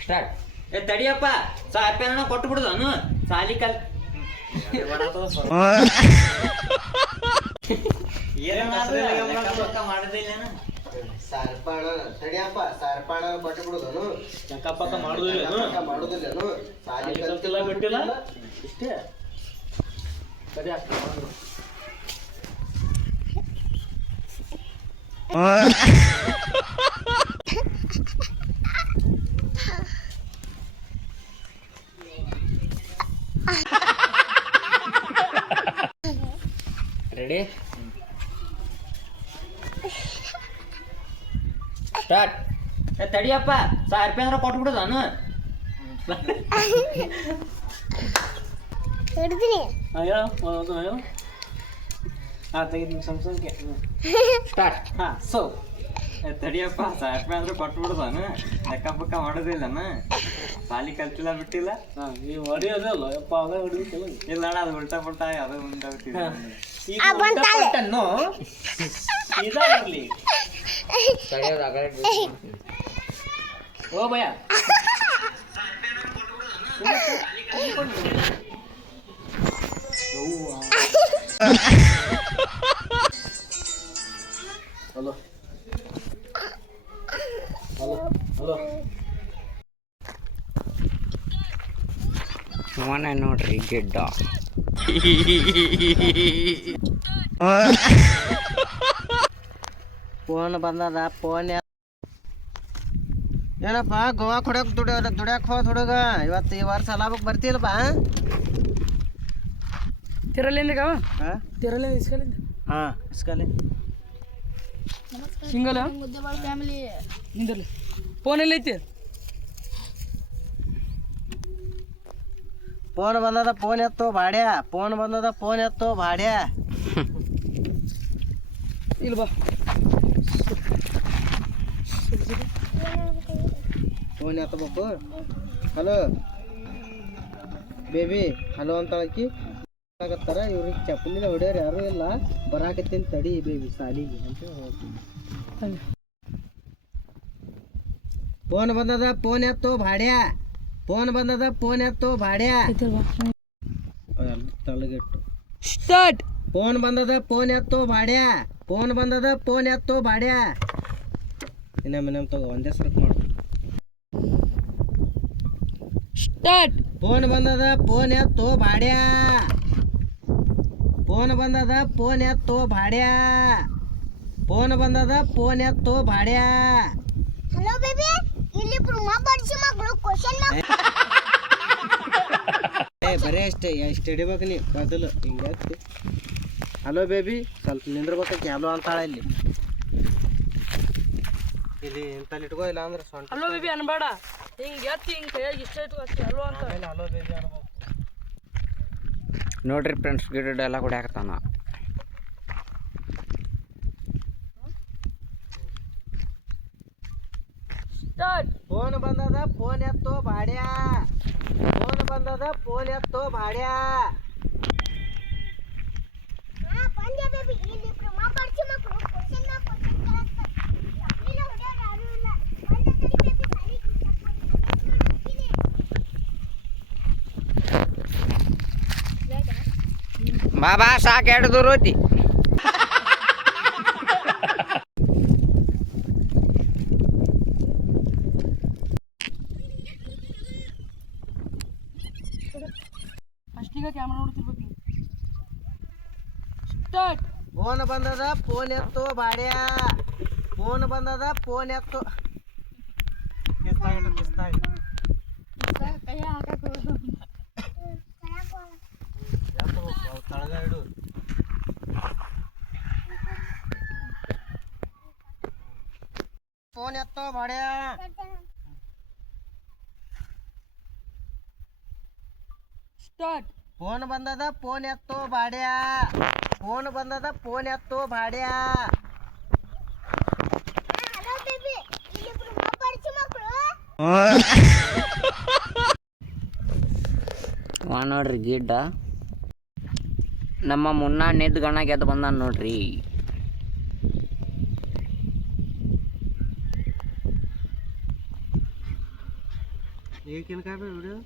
Start. ತಡಿಯಪ್ಪ ಸಾಪ್ಯಾನ ಕೊಟ್ಟು ಬಿಡುದನು ಸಾಲಿ ಕಲ್ ಮಾಡೋದಿಲ್ಲ ಸಾರ್ಪಾಣ ತಡಿಯಪ್ಪ ಸಾರ್ಪಾಣ ಕೊಟ್ಟು ಬಿಡುದನು ಚಕ್ಕಪಕ್ಕ ಮಾಡುದಿಲ್ಲನು ಸಾಲಿ ಕಲ್ತಿಲ್ಲ ಬಿಟ್ಟಿಲ್ಲ ಇಷ್ಟೇ ಸರಿ ರೆಡಿ ಸ್ಟಾರ್ಟ್. ತಡಿಯಪ್ಪ ಸಾರ್ಪಿ ಅಂದ್ರೆ ಕೊಟ್ಟು ಬಿಡುದನು ಹಿಡ್ತೀನಿ ಅಯ್ಯೋ ತೆಗೆದು ಸಂಸಂಖ್ಯೆ ಸ್ಟಾರ್ಟ್. ಹಾ ಸೊ ತಡಿಯಪ್ಪ ಸಾರ್ಪಿ ಅಂದ್ರೆ ಕೊಟ್ಟು ಬಿಡುದನು ಲೆಕ್ಕ ಪಕ್ಕ ಮಾಡೋದಿಲ್ಲನ ಸಾಲಿ ಕಲ್ತಿಲ್ಲ ಬಿಟ್ಟಿಲ್ಲ ನೀವು ಹೊಡೆಯೋದಲ್ಲ ಯಪ್ಪ ಅದ ಹೊಡಿಬೇಕಲ್ಲ ಇಲ್ಲ ಅಣ್ಣ ಅದು ಉಲ್ಟಾ ಪುಲ್ಟಾ ಅದು ಮುಂದಾಗ್ತಿದೆ ಈಗ ಉಲ್ಟಪಲ್ಟನ್ನು ಸೀದಾ ಬರ್ಲಿ ಓ ಭಯ ಹಲೋ ಹಲೋ ಹಲೋ ಮನೆ ನೋಡ್ರಿ ಗಿಡ್ಡ ಫೋನ್ ಬಂದದ ಫೋನ್ ಏನಪ್ಪ ಗೋವಾ ಕೊಡಕ್ ದುಡ್ಯಾಕ್ ಹೋದ್ ಹುಡುಗ ಇವತ್ತು ಈ ವರ್ಷ ಲಾಭಕ್ಕೆ ಬರ್ತಿಲ್ಲಪ್ಪ ತಿರಲಿಂದ ತಿರಲಿಂದ ಇಸ್ಕಲಿಂದ ಹಾಂ ಇಸ್ಕಲಿ ಸಿಂಗಲ್ ಫ್ಯಾಮಿಲಿ ನಿಂದರ್ಲಿ ಫೋನ್ ಎಲ್ಲ ಐತಿ ಫೋನ್ ಬಂದದ ಫೋನ್ ಎತ್ತು ಬಾಡ್ಯಾ ಫೋನ್ ಬಂದದ ಫೋನ್ ಎತ್ತು ಬಾಡ್ಯಾ ಇಲ್ಲಿ ಬಾ ಫೋನ್ ಎತ್ತಬೇಕು ಹಲೋ ಬೇಬಿ ಹಲೋ ಅಂತಾಳಕಿ ಆಗತ್ತಾರ ಇವ್ರಿಗೆ ಚಪ್ಪಲಿನ ಹೊಡೆಯೋರು ಯಾರು ಇಲ್ಲ ಬರಾಕತ್ತೀನಿ ತಡಿ ಬೇಬಿ ಸಾಲಿಗೆ ಅಂತ ಹೋಗ್ತೀನಿ ಫೋನ್ ಬಂದದ ಫೋನ್ ಎತ್ತು ಬಾಡ್ಯಾ ಫೋನ್ ಬಂದದ ಫೋನ್ ಎತ್ತು ಬಾಡ್ಯಾ ತಳಗೆಟ್ಟು ಸ್ಟಾರ್ಟ್. ಫೋನ್ ಬಂದದ ಫೋನ್ ಎತ್ತು ಬಾಡ್ಯಾ ಫೋನ್ ಬಂದದ ಫೋನ್ ಎತ್ತು ಬಾಡ್ಯಾ ಇನ್ನೊಮ್ಮೆ ತಗೋ ಒಂದೇ ಸರ್ಕ್ ಮಾಡು ಸ್ಟಾರ್ಟ್. ಫೋನ್ ಬಂದದ ಫೋನ್ ಎತ್ತು ಬಾಡ್ಯಾ ಫೋನ್ ಬಂದದ ಫೋನ್ ಎತ್ತು ಬಾಡ್ಯಾ ಫೋನ್ ಬಂದದ ಫೋನ್ ಎತ್ತು ಬಾಡ್ಯಾ ಹಲೋ ಬೇಬಿ ಇಲ್ಲಿ ಪ್ರೂಮ ಬರ್ಸಿ ಮಗಳು ಕ್ವೆಶ್ಚನ್ ಬರೇ ಅಷ್ಟೇ ಎಷ್ಟು ಹಿಡಿಬೇಕು ನೀ ಬದಲು ಹಿಂಗಾಯ್ತು ಹಲೋ ಬೇಬಿ ಸ್ವಲ್ಪ ನಿಂದ್ರಬೇಕಕ್ಕೆ ಹಲೋ ಅಂತಾಳ ಇಲ್ಲಿ ಇಲ್ಲಿ ಇಂತಲ್ಲಿ ಇಟ್ಕೋ ಇಲ್ಲ ಅಂದ್ರೆ ಸೊಂಟ ಹಲೋ ಬೇಬಿ ಅನ್ಬೇಡ ಹಿಂಗೆ ಎತ್ತಿ ಹಿಂಗೆ ಕೈಯಾಗ ಇಷ್ಟ ಇಟ್ಟು ಅಷ್ಟೇ ಹಲೋ ಅಂತ ಹಲೋ ಬೇಬಿ ಅನ್ಬೇಕು ನೋಡ್ರಿ ಫ್ರೆಂಡ್ಸ್ ಗಿಡ ಎಲ್ಲ ಕುಡಿಯಾಕತ್ತಾನ ಸ್ಟಾರ್ಟ್. ಫೋನ್ ಬಂದದ ಫೋನ್ ಎತ್ತು ಬಾಡ್ಯಾ ಫೋನ್ ಬಂದದ ಫೋನ್ ಎತ್ತು ಬಾಡ್ಯಾ ಬಂದೆ ಬೇಬಿ ಇಲ್ಲಿ ಪ್ರೂಮ ಬರ್ಸಿ ಮಗಳು ಕ್ವೆಶ್ಚನ್ ಇಲ್ಲ ಹೊಡೆಯೋರು ಯಾರು ಇಲ್ಲ ಬಂದೆ ತಡಿ ಬೇಬಿ ಸಾಲಿಗೆ ಬಾಬಾ ಸಾಕು ಎರಡು ದೂರ ಹೋತಿ ಫಸ್ಟಿಗೆ ಕ್ಯಾಮ್ರಾ ನೋಡ್ತಿರ್ಬೇಕು ನೀವು. ಸ್ಟಾರ್ಟ್. ಫೋನ್ ಬಂದದ ಫೋನ್ ಎತ್ತು ಬಾಡ್ಯಾ ಫೋನ್ ಬಂದದ ಫೋನ್ ಎತ್ತು ಕೈ ಹಾಕಕ್ಕೆ ತಳಗ ಇಡು ಫೋನ್ ಎತ್ತು ಬಾಡ್ಯಾ ಸ್ಟಾರ್ಟ್. ಫೋನ್ ಬಂದದ ಫೋನ್ ಎತ್ತು ಬಾಡ್ಯಾ ಫೋನ್ ಬಂದದ ಫೋನ್ ಎತ್ತು ಬಾಡ್ಯಾ ಹಲೋ ಬೇಬಿ ಇಲ್ಲಿ ಪ್ರೂಮ ಬರ್ಸಿ ಮಗಳು ನೋಡ್ರಿ ಗಿಡ್ಡ ನಮ್ಮ ಮುನ್ನ ನಿದ್ ಗಣ ಗೆದ್ದು ಬಂದಾನ ನೋಡ್ರಿ हे केलं काय व्हिडिओ